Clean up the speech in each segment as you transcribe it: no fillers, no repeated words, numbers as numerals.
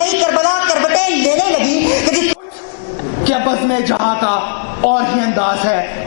کربلا کربٹیں لینے لگی کہ بس میں جہاں کا اور ہی انداز ہے.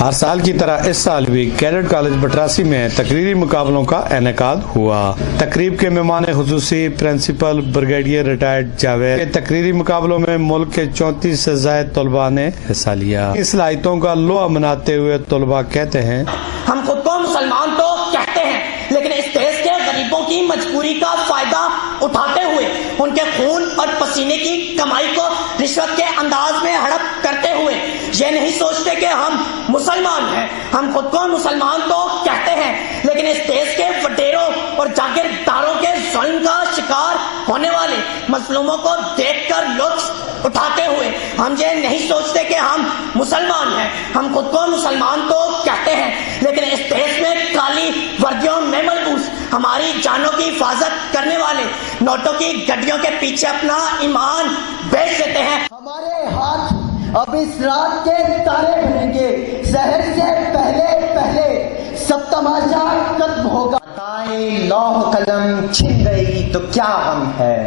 ہر سال کی طرح اس سال بھی کیڈٹ کالج بٹراسی میں تقریری مقابلوں کا انعقاد ہوا. تقریب کے مہمان خصوصی پرنسپل بریگیڈیئر ریٹائرڈ جاوید کے تقریری مقابلوں میں ملک کے 34 سے زائد طلباء نے حصہ لیا. اس صلاحیتوں کا لوہا مناتے ہوئے طلباء کہتے ہیں ہم خود کو مسلمان تو کہتے ہیں لیکن اس دیش کے غریبوں کی مجبوری کا فائدہ اٹھاتے ہوئے ان کے خون اور پسینے کی کمائی کو رشوت کے انداز میں ہڑپ کرتے ہوئے یہ نہیں سوچتے کہ ہم مسلمان ہیں. ہم خود کو مسلمان تو کہتے ہیں لیکن اس دیش کے وڈیروں اور جاگیرداروں کے ظلم کا شکار ہونے والے مظلوموں کو دیکھ کر لطف اٹھاتے ہوئے ہم یہ نہیں سوچتے کہ ہم مسلمان ہیں. ہم خود کو مسلمان تو کہتے ہیں لیکن اس دیش میں کالی وردیوں میں ملبوس ہماری جانوں کی حفاظت کرنے والے نوٹوں کی گڈیوں کے پیچھے اپنا ایمان بیچ دیتے ہیں. ہمارے ہاتھ اب اس رات کے تارے بنیں گے. سحر سے پہلے پہلے سب تماشا ختم ہوگا. لوح قلم چھن گئی تو کیا غم ہے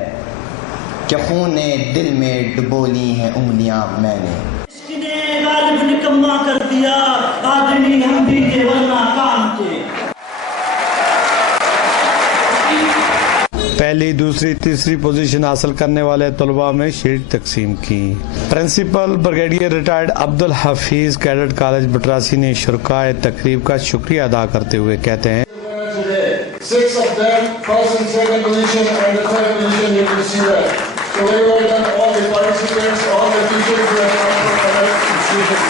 کہ خون دل میں ڈبولی ہیں انگلیاں میں نے. اس نے غالب نکما کر دیا آدمی ہم بھی کے ورنہ کام کے. پہلی دوسری تیسری پوزیشن حاصل کرنے والے طلباء میں شیٹ تقسیم کی. Principal brigadier retired Abdul Hafeez cadet college Batrasi نے شرکائے تقریب کا شکریہ ادا کرتے ہوئے کہتے ہیں 6 of them first and second position and the third position you can see that. So very well done all the participants, all the teachers who have come from other institutions.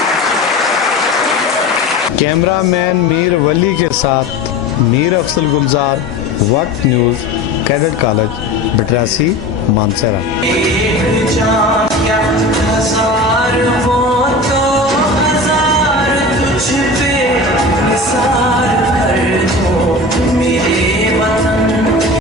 Camera man Mir Wali کے ساتھ Mir Afzal Gulzar, Waqt news, cadet college Batrasi, Mansehra.